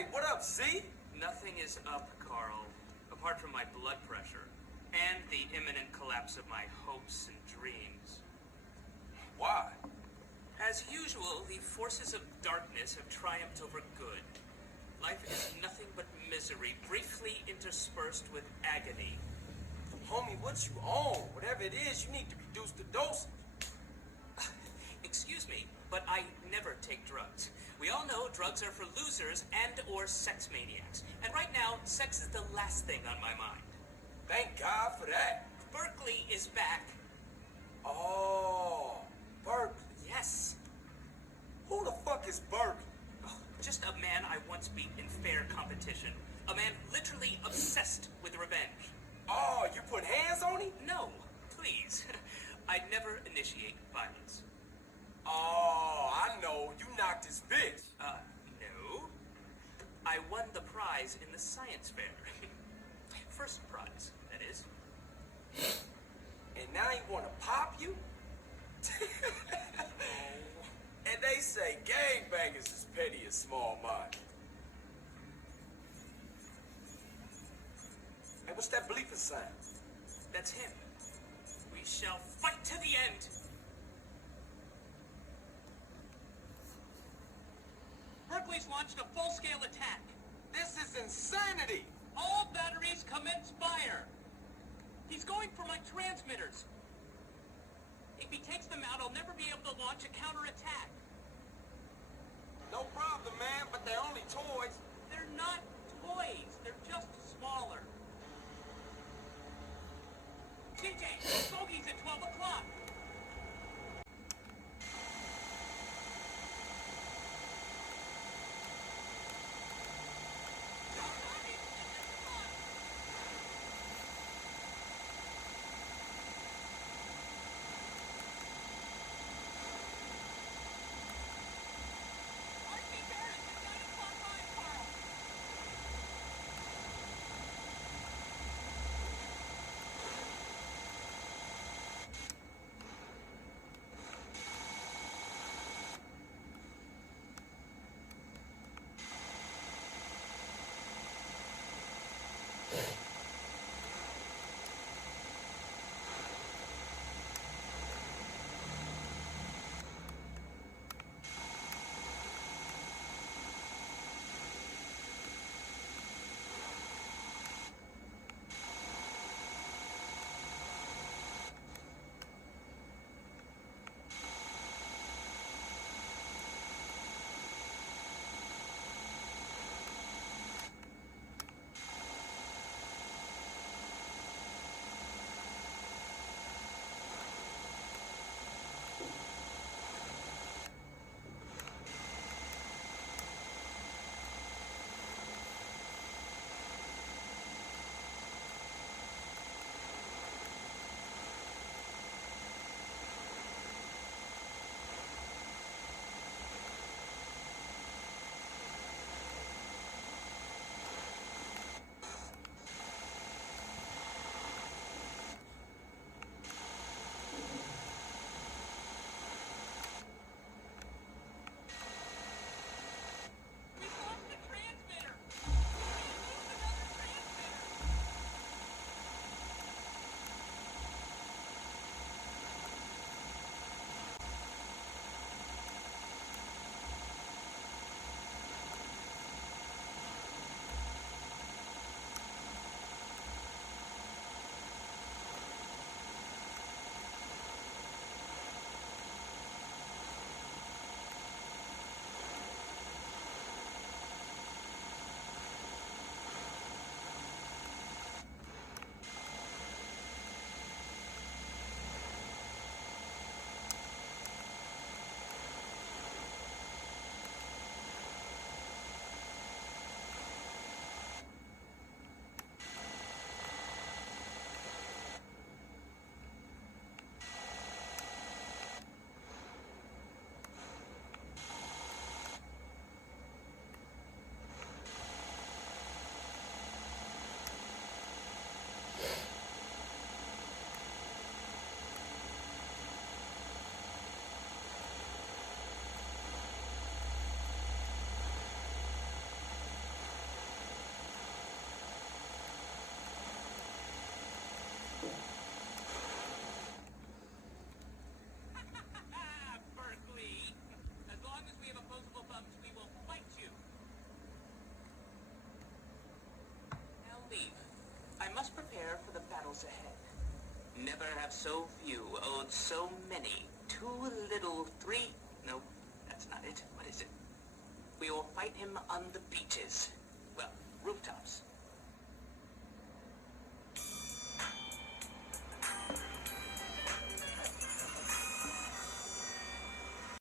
Hey, what up, Z? Nothing is up, Carl, apart from my blood pressure and the imminent collapse of my hopes and dreams. Why? As usual, the forces of darkness have triumphed over good. Life is nothing but misery, briefly interspersed with agony. Homie, what you on? Whatever it is, you need to reduce the dosage. Excuse me, but I never take drugs. We all know drugs are for losers and or sex maniacs. And right now, sex is the last thing on my mind. Thank God for that. Berkeley is back. Oh, Berkeley. Yes. Who the fuck is Berkeley? Oh, just a man I once beat in fair competition. A man literally obsessed with revenge. Oh, you put hands on him? No, please. I'd never initiate violence. Oh, I know. You knocked his bitch. No. I won the prize in the science fair. First prize, that is. And now he wanna pop you? And they say gangbangers is petty and small-minded. Hey, what's that bleeping sign? That's him. We shall fight to the end. Berkeley's launched a full-scale attack. This is insanity! All batteries commence fire. He's going for my transmitters. If he takes them out, I'll never be able to launch a counterattack. No problem, man, but they're only toys. They're not toys. They're just smaller. DJ, bogey's at 12 o'clock. Berkeley, as long as we have opposable thumbs, we will fight you. Now leave. I must prepare for the battles ahead. Never have so few owed so many. Too little, three... No, that's not it. What is it? We will fight him on the beaches. Well, rooftops.